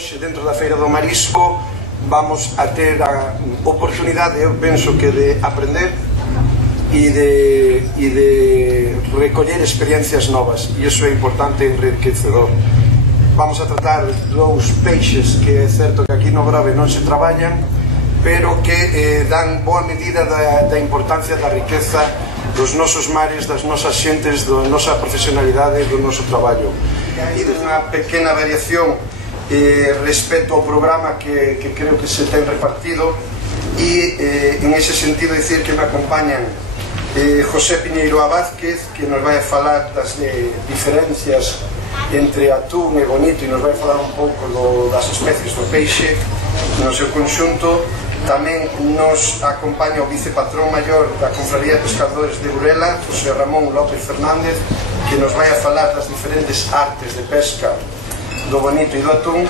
hoxe dentro da Feira do Marisco vamos a ter a oportunidade, eu penso que de aprender e de recoller experiencias novas, e iso é importante e enriquecedor. Vamos a tratar dous peixes que é certo que aquí no Grove non se traballan, pero que dan boa medida da importancia da riqueza dos nosos mares, das nosas xentes, da nosa profesionalidade e do noso traballo. E unha pequena variación respecto ao programa que creo que se ten repartido, e en ese sentido dicir que me acompañan José Piñeiro Vázquez, que nos vai a falar das diferencias entre atún e bonito, e nos vai a falar un pouco das especies do peixe no seu conxunto. Tamén nos acompaña o vicepatrón maior da Confraría de Pescadores de Burela, José Ramón López Fernández, que nos vai a falar das diferentes artes de pesca do bonito e do atún.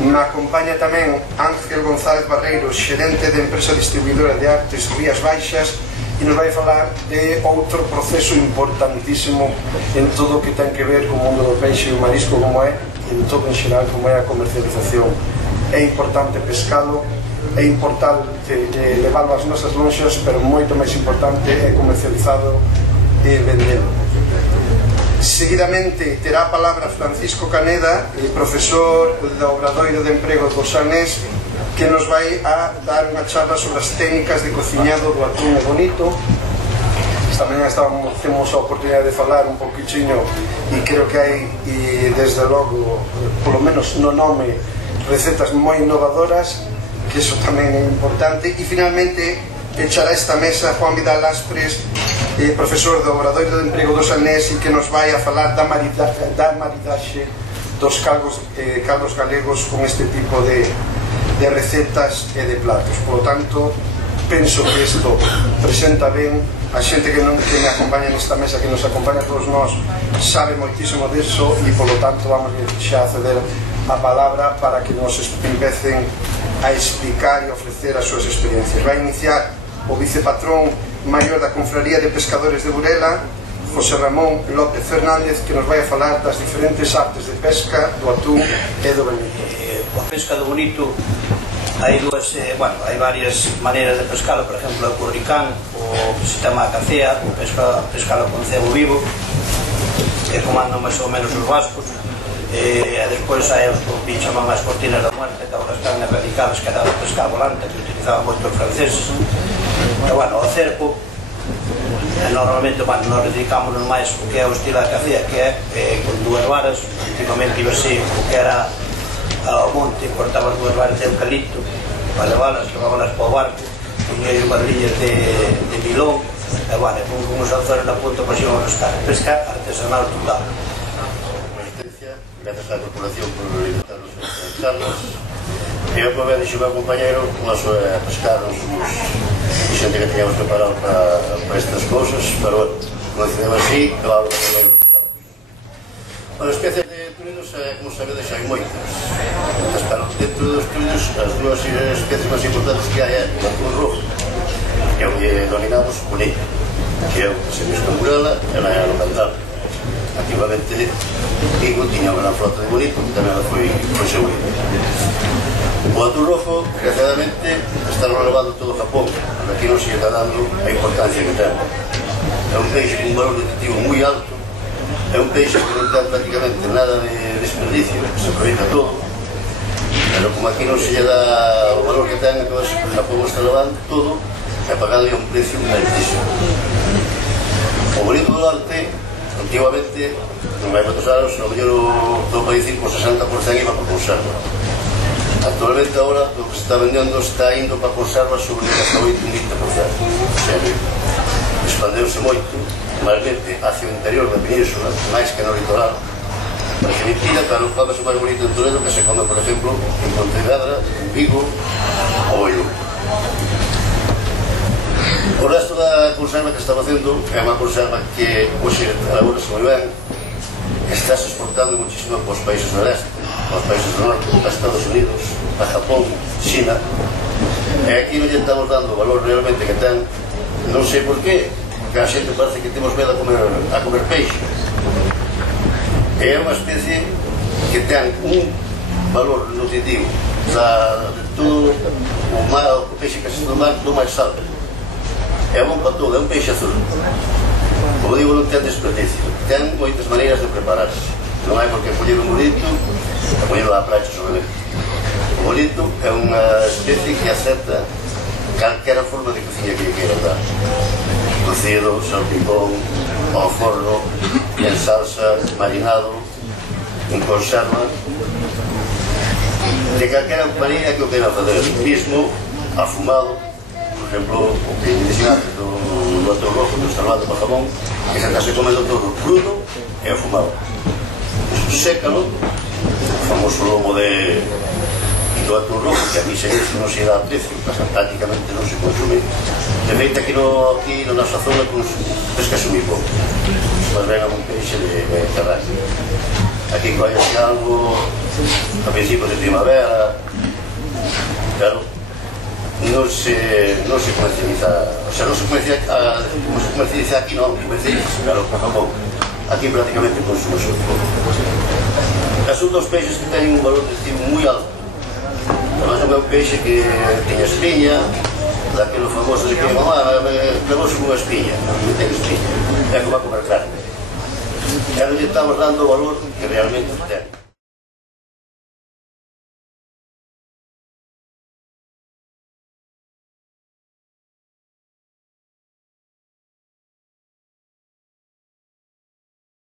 Me acompaña tamén Ángel González Barreiro, xerente de empresa distribuidora de artes Rías Baixas, e nos vai a falar de outro proceso importantísimo en todo o que ten que ver co mundo do peixe e o marisco, como é, e en todo en xeral, como é a comercialización. É importante pescalo, é importante leválo ás nosas lonxas, pero moito máis importante é comercializado e vendelo. Seguidamente terá a palabra Francisco Caneda, profesor do Obradoiro de Emprego do Sanés, que nos vai a dar unha charla sobre as técnicas de cociñado do atún e bonito. Esta mañá temos a oportunidade de falar un poquinho, e creo que hai, desde logo, polo menos no nome, recetas moi innovadoras, que iso tamén é importante. E finalmente echará esta mesa Juan Vidal Aspres, profesor do Obradoiro de Emprego do Sanés, e que nos vai a falar da maridaxe dos caldos galegos con este tipo de recetas e de platos. Por lo tanto, penso que isto presenta ben a xente que me acompaña nesta mesa, que nos acompaña a todos nós, sabe moitísimo disso, e por lo tanto vamos xa a ceder a palabra para que nos empecen a explicar e ofrecer as súas experiencias. Vai iniciar o vicepatrón maior da Confraría de Pescadores de Burela, José Ramón López Fernández, que nos vai a falar das diferentes artes de pesca do atún e do bonito. A pesca do bonito hai varias maneiras de pescalo. Por exemplo, o curricán, o sistema da cacea, o pescalo con cebo vivo, que comandan máis ou menos os vascos. E despois hai os que chaman as cortinas da muerte, que agora están erradicadas, que era a pesca volante, que utilizaban moito os franceses. E bueno, o cerco, normalmente nos dedicámonos máis o que é o estilo da cacea, que é con dúas varas. Últimamente iba así, o que era ao monte, cortaban dúas varas de eucalipto para leválas, levábalas para o barco, con medio barrillas de milón, e bueno, con uns anzores na punta para xeron a pescar. Pesca artesanal total. Gracias á corporación por invitarnos a estas charlas. E eu me dixo meu compañeiro a pescar os xente que teníamos preparado para estas cousas, pero bueno, decidimos así, claro que non lo cuidamos. Bueno, especies de turinos, como sabedes, hai moitas. Pero dentro dos turinos, as dúas especies máis importantes que hai é o atún rojo, que é o que dominamos bonito, que é o que se mesma en Burela e na no Cantábrico. Activamente, Vigo tiña unha gran flota de bonito, que tamén foi segurida. O atún rojo, desgraciadamente, está relevado todo o Japón, pero aquí non se está dando a importancia que ten. É un peixe con un valor nutritivo moi alto, é un peixe que non ten prácticamente nada de desperdicio, que se aproveita todo, pero como aquí non se lle dá o valor que ten, entón Japón está levando todo e pagando un precio altísimo. O bonito do Alte, antiguamente, non vai moitos anos, no mellor do país por 60% iba por conserva. Actualmente, agora, o que se está vendendo está indo para conserva sobre hasta 8 ou 20%. O sea, expandeuse moito, malmente, hacia o interior da península, máis que no litoral. Parece mentira, pero come-se máis bonito en Toledo que se come, por exemplo, en Pontevedra, en Vigo ou en Lugo. O resto da conserva que está facendo é unha conserva que hoxe elabora-se moi ben, está se exportando muchísimo para os países do leste, para os países do norte, para Estados Unidos, para Japón, China, e aquí non lle estamos dando o valor realmente que ten. Non sei por qué, porque a xente parece que temos medo a comer peixe. É unha especie que ten un valor nutritivo de todo o peixe que se do mar do máis salve. É bom para todo, é un peixe azul. Como digo, non ten desperdicio, ten moitas maneiras de prepararse. Non hai por que coller un bolito e poñerlo á praxa sobre ele. O bolito é unha especie que acepta calquera forma de cociña que lle queiran dar. Cocido, salpicón, ao forno, en salsa, marinado, en conserva, de calquera maneira que o queiran fazer. Mismo, afumado, por exemplo, o que mencionaste do atún rojo, do estalado para jamón, que se está comendo todo crudo e afumado. Sécalo, o famoso lomo do atún rojo, que a mí se non se dá precio, prácticamente non se consume. De feito, aquí na nosa zona pescase moi pouco, mas ven a un peixe de Mediterráneo. Aquí coñece algo a principios de primavera, claro, non se comercializa, o sea, non se comercializa aquí, non, comercializa, claro, por Japón. Aquí prácticamente consume só pouco. Son dos peixes que teñen un valor nutritivo moi alto. Además, non é un peixe que teña espiña, daquilo famoso de que mamá, levouse unha espiña, non ten espiña, é como a comer carne. E non lle estamos dando o valor que realmente ten.